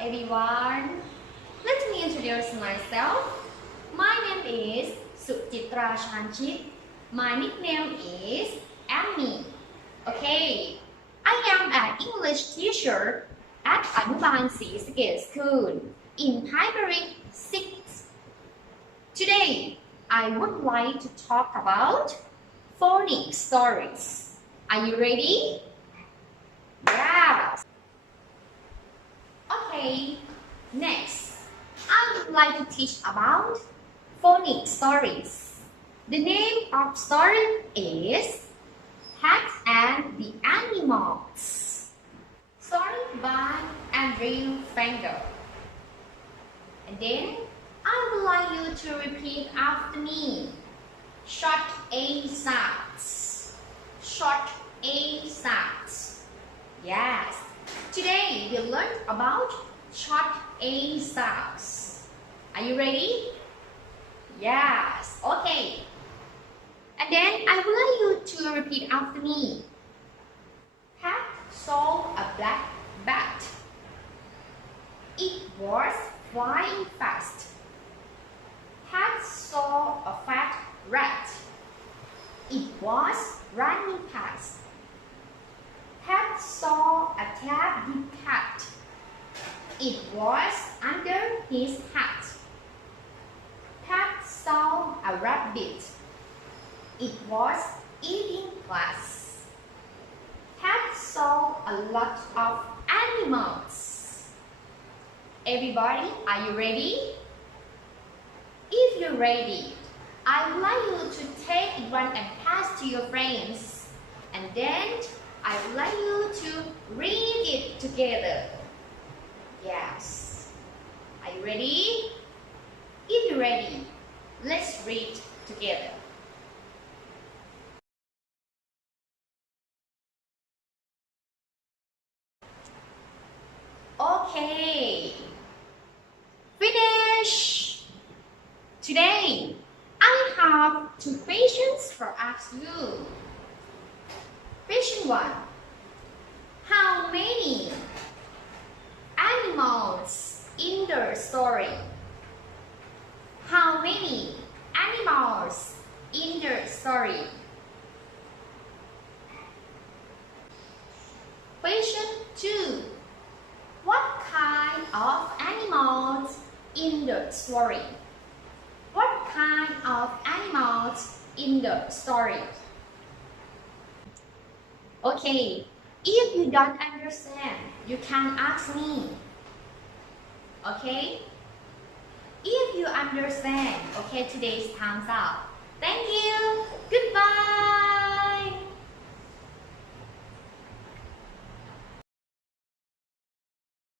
everyone. Let me introduce myself. My name is Suchittra Chanchit. My nickname is Amy. Okay, I am an English teacher at Anuban Secondary School in Primary 6. Today, I would like to talk about phonics stories. Are you ready? Yes. Okay, next, I would like to teach about phonics stories. The name of story is Cat and the Animals. Story by Andrew Fanger. And then I would like you to repeat after me. Short A sounds. Short A sounds. Yes. Today we learned about short A sounds. Are you ready? Yes. Okay. And then I would like you to repeat after me. Cat saw a black bat. It was flying fast. Cat saw a fat rat. It was running past. Cat saw a tabby cat. It was under his hat. Cat saw a rabbit. It was eating grass. Cat saw a lot of animals. Everybody, are you ready? If you're ready, I would like you to take one and pass to your friends. And then I would like you to read it together. Yes. Are you ready? If you're ready, let's read together. Okay. Finish. Today, I have 2 questions for ask you. Question 1. How many animals in the story? How many animals in the story? Question 2. What kind of animals in the story? What kind of animals in the story? Okay, if you don't understand, you can ask me. Okay? If you understand, okay, today's time's up. Thank you.